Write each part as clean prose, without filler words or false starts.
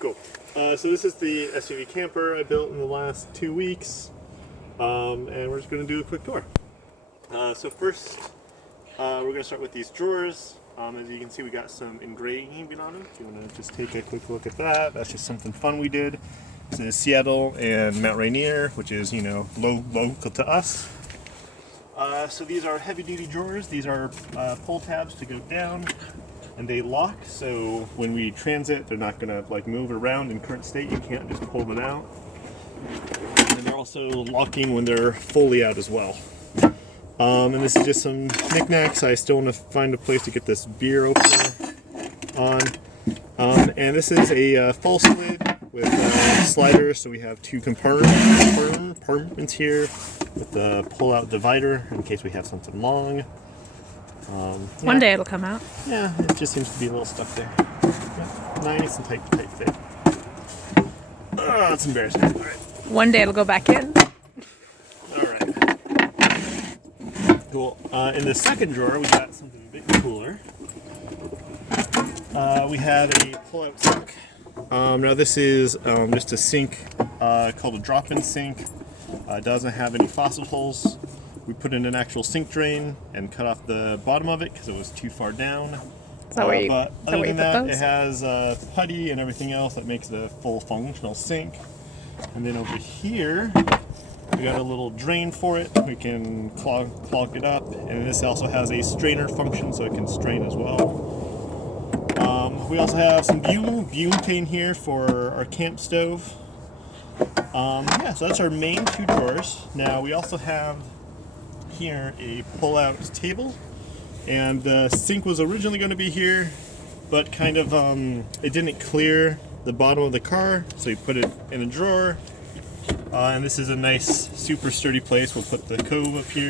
Alright, cool. So this is the SUV camper I built in the last 2 weeks, and we're just going to do a quick tour. So first, we're going to start with these drawers. As you can see, we got some engraving on them. If you want to just take a quick look at that, that's just something fun we did. This is Seattle and Mount Rainier, which is, you know, local to us. So these are heavy-duty drawers. These are pull tabs to go down, and they lock. So when we transit, they're not going to like move around in current state. You can't just pull them out. And they're also locking when they're fully out as well. And this is just some knickknacks. I still want to find a place to get this beer opener on. And this is a false lid with sliders. So we have two compartments here with the pull-out divider in case we have something long. Yeah. One day it'll come out. Yeah, it just seems to be a little stuck there. Yeah, nice and tight fit. That's embarrassing. All right. One day it'll go back in. All right. Cool. In the second drawer, we got something a bit cooler. We have a pull-out sink. Now this is just a sink called a drop-in sink. It doesn't have any faucet holes. We put in an actual sink drain and cut off the bottom of it because it was too far down. Is that where you, but is that other where you than put that, those? it has putty and everything else that makes it a full functional sink. And then over here, we got a little drain for it. We can clog it up. And this also has a strainer function, so it can strain as well. We also have some butane here for our camp stove. Yeah, so that's our main two drawers. Now we also have here a pull-out table, and the sink was originally going to be here, but kind of it didn't clear the bottom of the car, so we put it in a drawer. And this is a nice, super sturdy place. We'll put the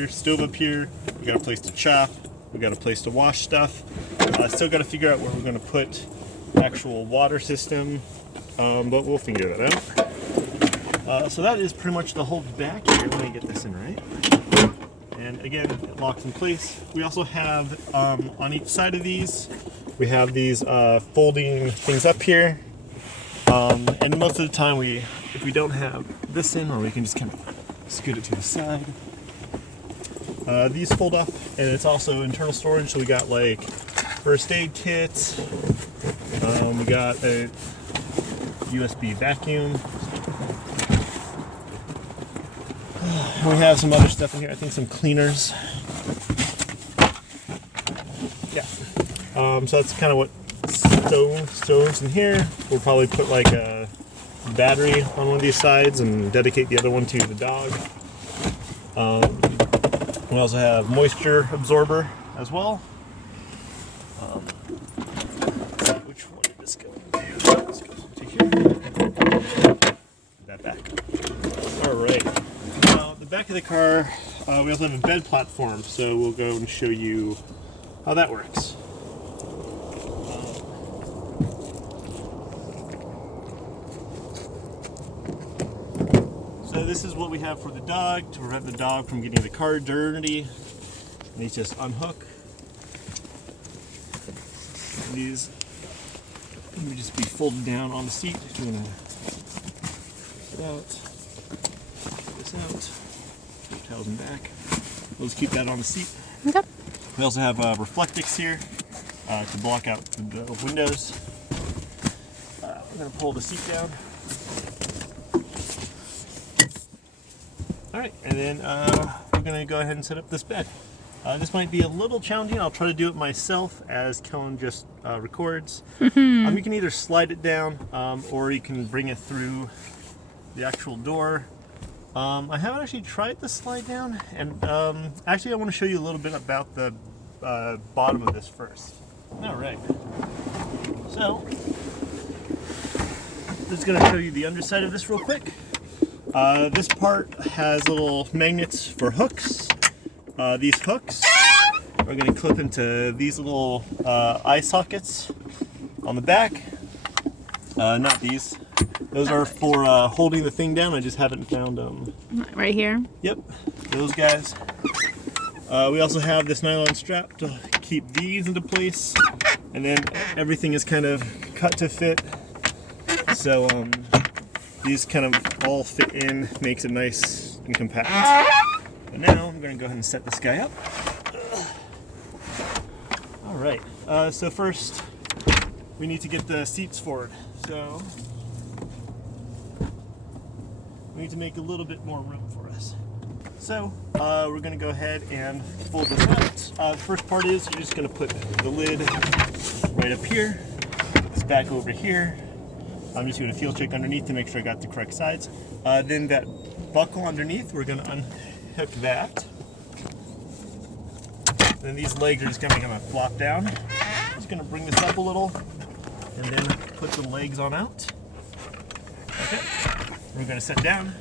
stove up here. We got a place to chop. We got a place to wash stuff. Still got to figure out where we're going to put the actual water system, but we'll figure that out. So that is pretty much the whole back here. Let me get this in right. And again, it locks in place. We also have, on each side of these, we have these folding things up here. And most of the time, if we don't have this in, or we can just kind of scoot it to the side. These fold up, and it's also internal storage. So we got like first aid kits. We got a USB vacuum. We have some other stuff in here. I think some cleaners. Yeah. So that's kind of what stoves in here. We'll probably put like a battery on one of these sides and dedicate the other one to the dog. We also have moisture absorber as well. Let's see, which one did this go into? This goes into here. That back. All right. Now, the back of the car, we also have a bed platform, so we'll go and show you how that works. So this is what we have for the dog to prevent the dog from getting the car dirty. And these just unhook. And these would just be folded down on the seat if you want to get out. This out. Keep towels in back. We'll just keep that on the seat. Okay. We also have reflectix here to block out the windows. We're going to pull the seat down. All right, and then we're going to go ahead and set up this bed. This might be a little challenging. I'll try to do it myself as Kellen just records. You can either slide it down or you can bring it through the actual door. I haven't actually tried the slide down, and actually I want to show you a little bit about the bottom of this first. All right, so just going to show you the underside of this real quick. This part has little magnets for hooks. These hooks are going to clip into these little eye sockets on the back. Not these. Those are for holding the thing down. I just haven't found them. Right here? Yep, those guys. We also have this nylon strap to keep these into place. And then everything is kind of cut to fit. So these kind of all fit in, makes it nice and compact. But now I'm going to go ahead and set this guy up. All right, so first we need to get the seats forward. So we need to make a little bit more room for us. So we're going to go ahead and fold this out. The first part is you're just going to put the lid right up here, this back over here. I'm just doing a feel check underneath to make sure I got the correct sides. Then that buckle underneath, we're going to unhook that. Then these legs are just going to flop down. Just going to bring this up a little and then put the legs on out. Okay, we're going to set down.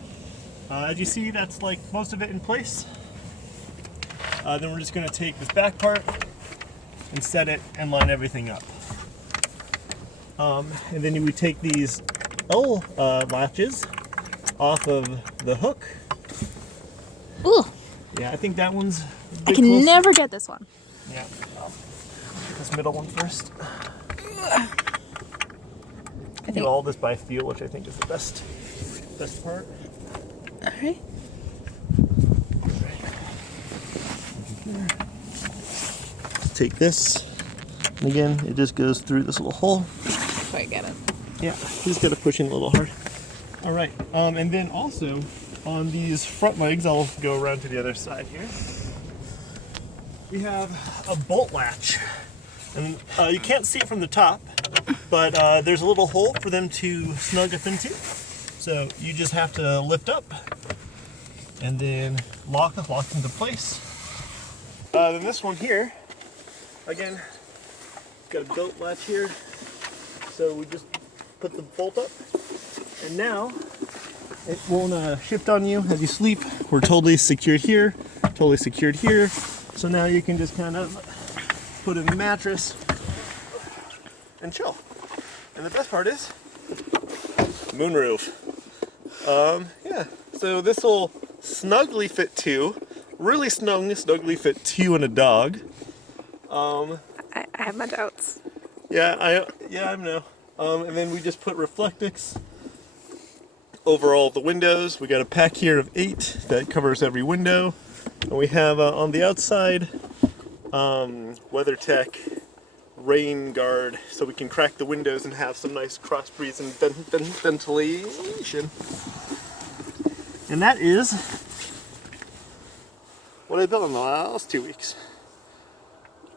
As you see, that's like most of it in place. Then we're just going to take this back part and set it and line everything up. And then you would take these L latches off of the hook. Ooh, Yeah, I think that one's a I bit can close. never get this one. Yeah. This middle one first. I do all this by feel, which I think is the best part. All right. Take this, and again, it just goes through this little hole. I get it. Yeah, you just gotta push in a little hard. All right, and then also on these front legs, I'll go around to the other side here. We have a bolt latch, and you can't see it from the top, but there's a little hole for them to snug up into. So you just have to lift up and then lock into place. Then this one here, again, got a bolt latch here. So we just put the bolt up, and now it won't shift on you as you sleep. We're totally secured here, totally secured here. So now you can just kind of put in the mattress and chill. And the best part is moonroof. Yeah, so this will snugly fit two, really snugly fit two and a dog. I have my doubts. Yeah, I know. And then we just put Reflectix over all the windows. We got a pack here of 8 that covers every window. And we have on the outside WeatherTech rain guard, so we can crack the windows and have some nice cross breeze and ventilation. And that is what I built in the last 2 weeks.